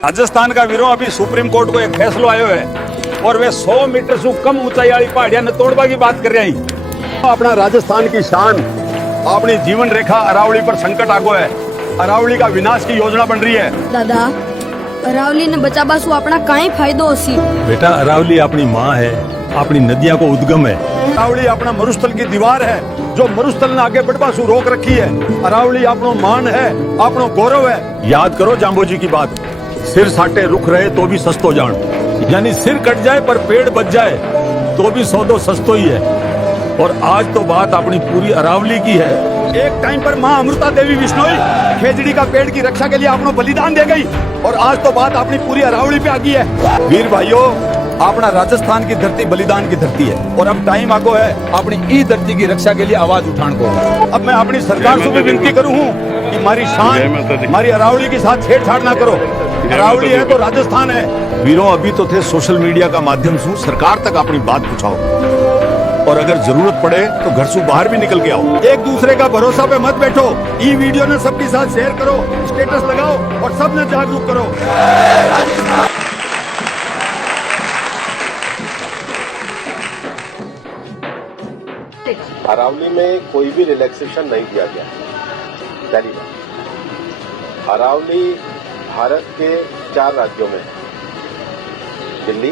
राजस्थान का वीरों अभी सुप्रीम कोर्ट को एक फैसलो आयो है और वे 100 मीटर से कम ऊंचाई वाली पहाड़ियां न तोड़वा की बात कर रही। अपना राजस्थान की शान अपनी जीवन रेखा अरावली पर संकट आगो है। अरावली का विनाश की योजना बन रही है। दादा अरावली ने बचाबा सु अपना काई फायदो होसी। बेटा अरावली अपनी माँ है, अपनी नदियाँ को उद्गम है। अरावली अपना मरुस्थल की दीवार है जो मरुस्थल ने आगे बढ़वा सु रोक रखी है। अरावली अपनो मान है, अपनो गौरव है। याद करो जाम्बोजी की बात, सिर साटे रुख रहे तो भी सस्तो जान, यानी सिर कट जाए पर पेड़ बच जाए तो भी सौदो सस्तो ही है। और आज तो बात अपनी पूरी अरावली की है। एक टाइम पर माँ अमृता देवी विश्नोई खेजड़ी का पेड़ की रक्षा के लिए अपना बलिदान दे गई और आज तो बात अपनी पूरी अरावली पे आ गई है। वीर भाइयों, अपना राजस्थान की धरती बलिदान की धरती है और अब टाइम आगो है अपनी ई धरती की रक्षा के लिए आवाज उठाने को। अब मैं अपनी सरकार से भी विनती करूँ कि हमारी शान, हमारी अरावली के साथ छेड़छाड़ ना करो। अरावली है तो राजस्थान है। वीरों अभी तो थे सोशल मीडिया का माध्यम से सरकार तक अपनी बात पहुंचाओ और अगर जरूरत पड़े तो घर से बाहर भी निकल के आओ। एक दूसरे का भरोसा पे मत बैठो। ई वीडियो ने सबके साथ शेयर करो, स्टेटस लगाओ और सबने जागरूक करो। अरावली में कोई भी रिलैक्सेशन नहीं दिया गया। पहली बात, अरावली भारत के 4 राज्यों में है, दिल्ली,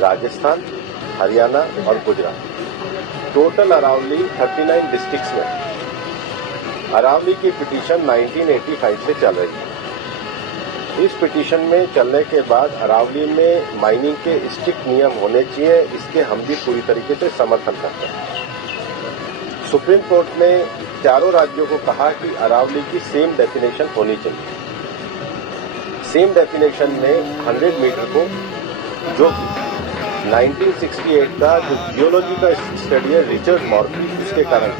राजस्थान, हरियाणा और गुजरात। टोटल अरावली 39 डिस्ट्रिक्ट्स में है। अरावली की पिटीशन 1985 से चल रही है। इस पिटीशन में चलने के बाद अरावली में माइनिंग के स्ट्रिक्ट नियम होने चाहिए, इसके हम भी पूरी तरीके से समर्थन करते हैं। सुप्रीम कोर्ट ने चारों राज्यों को कहा कि अरावली की सेम डेफिनेशन होनी चाहिए। सेम डेफिनेशन में 100 मीटर को, जो 1968 का जो जियोलॉजी का स्टडी है रिचर्ड मॉर्फी, उसके कारण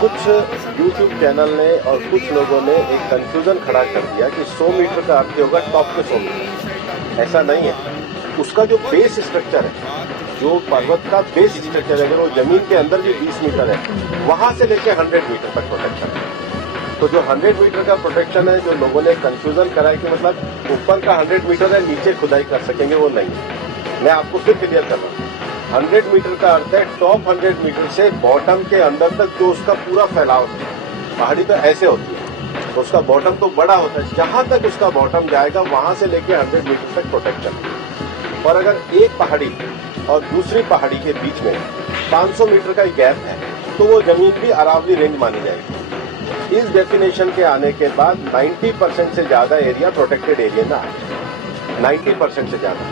कुछ यूट्यूब चैनल ने और कुछ लोगों ने एक कंफ्यूजन खड़ा कर दिया कि 100 मीटर का अर्थ होगा टॉप के 100 मीटर। ऐसा नहीं है। उसका जो बेस स्ट्रक्चर है, जो पर्वत का बेस स्ट्रक्चर है, अगर वो जमीन के अंदर भी 20 मीटर है, वहां से लेकर 100 मीटर तक प्रोटेक्शन है। तो जो 100 मीटर का प्रोटेक्शन है, जो लोगों ने कंफ्यूजन कराया कि मतलब ऊपर का 100 मीटर है, नीचे खुदाई कर सकेंगे, वो नहीं है। मैं आपको फिर क्लियर कर रहा हूँ। 100 मीटर का अर्थ है टॉप 100 मीटर से बॉटम के अंदर तक जो उसका पूरा फैलाव है। पहाड़ी तो ऐसे होती है, तो उसका बॉटम तो बड़ा होता है, जहां तक उसका बॉटम जाएगा वहां से लेके 100 मीटर तक प्रोटेक्शन है। और अगर एक पहाड़ी और दूसरी पहाड़ी के बीच में 500 मीटर का गैप है तो वो जमीन भी अरावली रेंज मानी जाएगी। इस डेफिनेशन के आने के बाद 90% से ज्यादा एरिया प्रोटेक्टेड एरिया में आया। 90% से ज्यादा।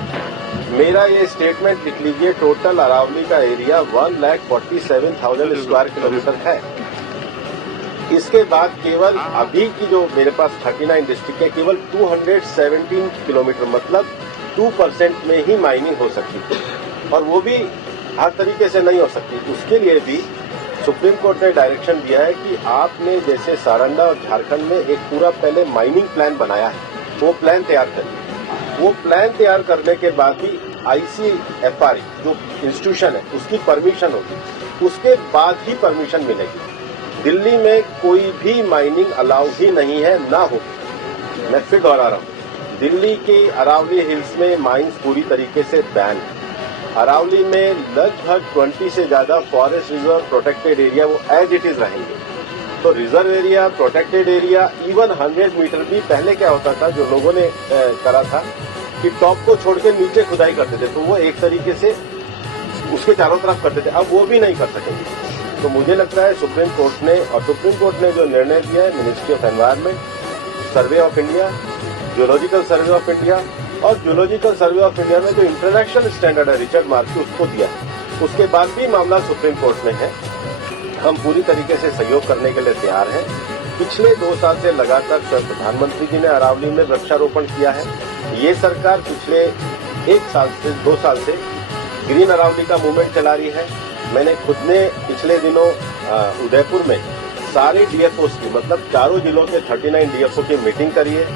मेरा ये स्टेटमेंट लिख लीजिए, टोटल अरावली का एरिया 1,47,000 स्क्वायर किलोमीटर है। इसके बाद केवल अभी की जो मेरे पास 39 डिस्ट्रिक्ट है, केवल 217 किलोमीटर मतलब 2% में ही माइनिंग हो सकती है और वो भी हर तरीके से नहीं हो सकती। उसके लिए भी सुप्रीम कोर्ट ने डायरेक्शन दिया है कि आपने जैसे सारंडा और झारखंड में एक पूरा पहले माइनिंग प्लान बनाया है, वो प्लान तैयार करिए। वो प्लान तैयार करने के बाद भी ICFR जो इंस्टीट्यूशन है उसकी परमिशन होगी, उसके बाद ही परमिशन मिलेगी। दिल्ली में कोई भी माइनिंग अलाउ ही नहीं है, ना हो। मैं फिर दोहरा रहा हूँ, दिल्ली के अरावली हिल्स में माइंस पूरी तरीके से बैन है। अरावली में लगभग 20 से ज्यादा फॉरेस्ट रिजर्व प्रोटेक्टेड एरिया वो एज इट इज रहेंगे। तो reserve area, protected area, even 100 metre भी पहले क्या होता था, जो लोगों ने करा था कि टॉप को छोड़ के नीचे खुदाई करते थे, तो वो एक तरीके से उसके चारों तरफ करते थे। अब वो भी नहीं कर सकेंगे। तो मुझे लगता है सुप्रीम कोर्ट ने जो निर्णय दिया है, ministry of environment, survey of India, geological survey of India और जियोलॉजिकल सर्वे ऑफ इंडिया में जो इंटरनेशनल स्टैंडर्ड है रिचर्ड मॉर्फी, उसको दिया। उसके बाद भी मामला सुप्रीम कोर्ट में है। हम पूरी तरीके से सहयोग करने के लिए तैयार हैं। पिछले 2 साल से लगातार प्रधानमंत्री जी ने अरावली में वृक्षारोपण किया है। ये सरकार पिछले 2 साल से ग्रीन अरावली का मूवमेंट चला रही है। मैंने खुद ने पिछले दिनों उदयपुर में सारे DFOs की, मतलब चारों जिलों के 39 DFO की मीटिंग करी है।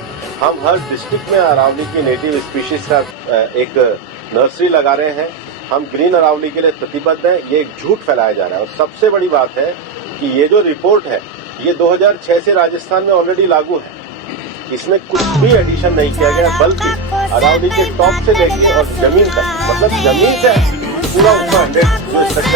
हम हर डिस्ट्रिक्ट में अरावली की नेटिव स्पीशीज का एक नर्सरी लगा रहे हैं। हम ग्रीन अरावली के लिए प्रतिबद्ध हैं। ये एक झूठ फैलाया जा रहा है। और सबसे बड़ी बात है कि ये जो रिपोर्ट है, ये 2006 से राजस्थान में ऑलरेडी लागू है। इसमें कुछ भी एडिशन नहीं किया गया, बल्कि अरावली के टॉप से लेके और जमीन तक, मतलब जमीन से पूरा ऊपर 100 जो स्ट्रक्चर